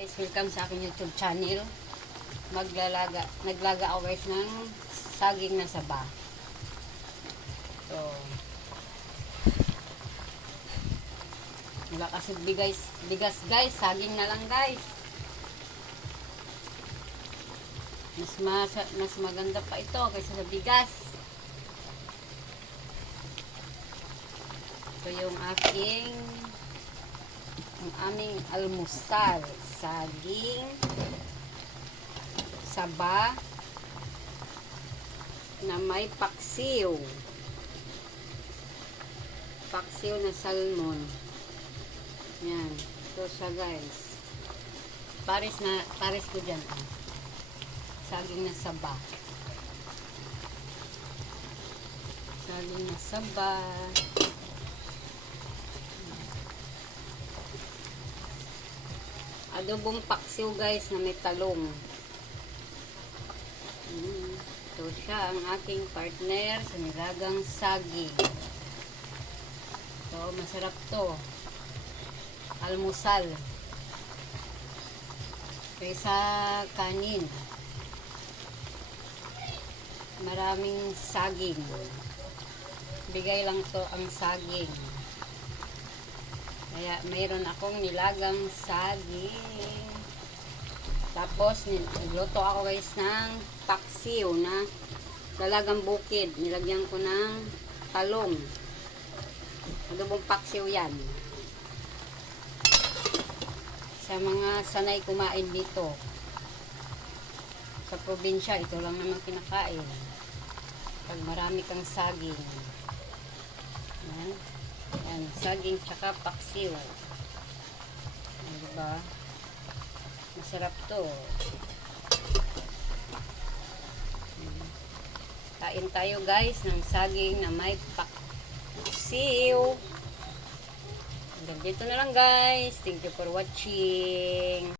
Guys, welcome sa aking YouTube channel. Maglalaga, naglaga guys ng saging na saba. So, wala kasi bigas, bigas guys, saging na lang guys. Mas, mas, mas maganda pa ito kaysa sa bigas. Ito yung aking ang aming almusal. Saging, saba, na may paksiw. Paksiw na salmon. Yan. Ito siya guys. Paris na, paris ko dyan. Ah. Saging na saba. Saging na saba. Adobong paksiw guys na may talong. Mm, ito siya ang aking partner sa nilagang saging. So, masarap to. Almusal. Kaysa kanin. Maraming saging. Bigay lang to ang saging. Kaya mayroon akong nilagang saging. Tapos nagluto ako guys ng paksiw na dalagang bukid. Nilagyan ko ng talong. Adobong paksiw yan. Sa mga sanay kumain dito. Sa probinsya, ito lang naman kinakain. Pag marami kang saging. Yan. Yan, saging tsaka paksiw. Yan, diba? Masarap to. Kain tayo guys ng saging na may paksiw. Hanggang dito na lang guys. Thank you for watching.